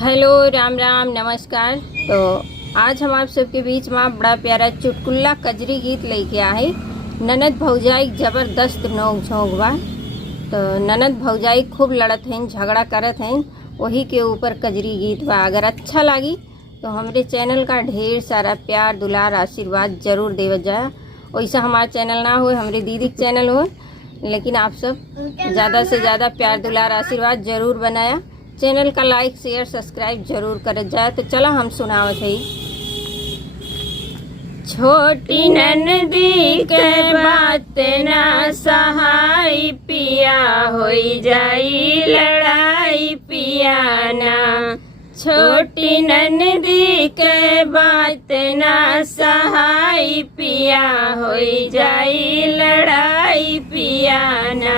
Hello, Ram Ram, नमस्कार। तो आज हम आप सबके बीच में बड़ा प्यारा चुटकुला कजरी गीत लेके आए। ननद भौजाई ज़बरदस्त नोक झोंक बा। तो ननद भौजाई खूब लड़त हैं, झगड़ा करत हैं, वही के ऊपर कजरी गीत बा। अगर अच्छा लगी तो हमारे चैनल का ढेर सारा प्यार दुलार आशीर्वाद जरूर देवत जाए। वैसा हमारा चैनल ना हो, हमारे दीदी का चैनल हो, लेकिन आप सब ज़्यादा से ज़्यादा प्यार दुलार आशीर्वाद जरूर बनाया। चैनल का लाइक शेयर सब्सक्राइब जरूर कर जाए। तो चलो हम सुनावत है। छोटी ननदी के बात ना सहाय पिया, होई जाई लड़ाई पिया ना। छोटी ननदी के बात ना सहाय पिया, होई जाई लड़ाई पिया ना।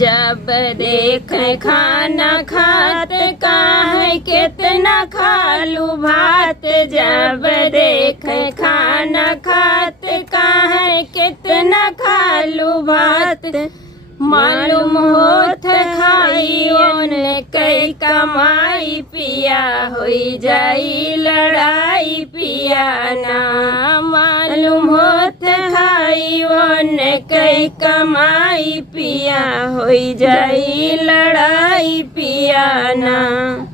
जब देख खाना खात काहे कितना खालू भात, जब देख खाना खात काहे कितना खालू भात। मालूम होत खाई ओने कई कमाई पिया, होई जाई लड़ाई पिया ना। मालूम होत खाई ओने कई कमाई पिया, होई जाई लड़ाई पिया ना।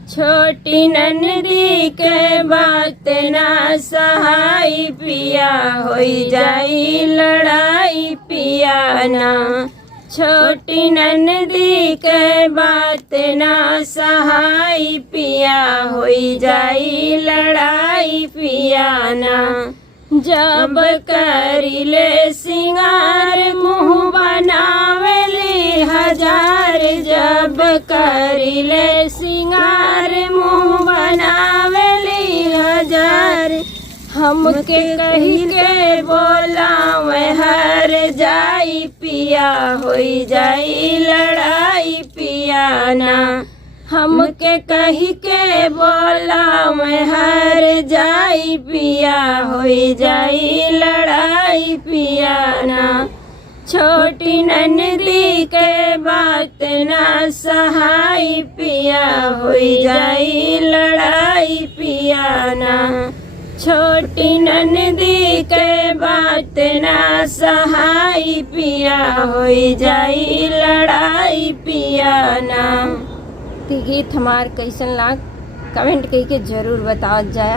छोटी ननदी के बात ना सहाय पिया, होई जाई लड़ाई पिया ना। छोटी ननदी के बात ना सहाय पिया, होई जाई लड़ाई पिया ना। जब करिले सिंगार मुँह बनावेली हजार, जब करिले सिंगार मुँह बनावेली हजार। हमके कही के बोलावे हर जाई पिया, होई जाई लड़ाई पिया ना। हमके कही के बोलावे हर जाई पिया, होई जाई लड़ाई पिया ना। छोटी ननदी के बात ना सहाय पिया, होई जाई लड़ाई पिया ना। छोटी ननदी के बात ना सहाय पिया, होई जाई लड़ाई पिया ना। तो गीत हमार कैसन लाग कमेंट करके जरूर बताओ जाए।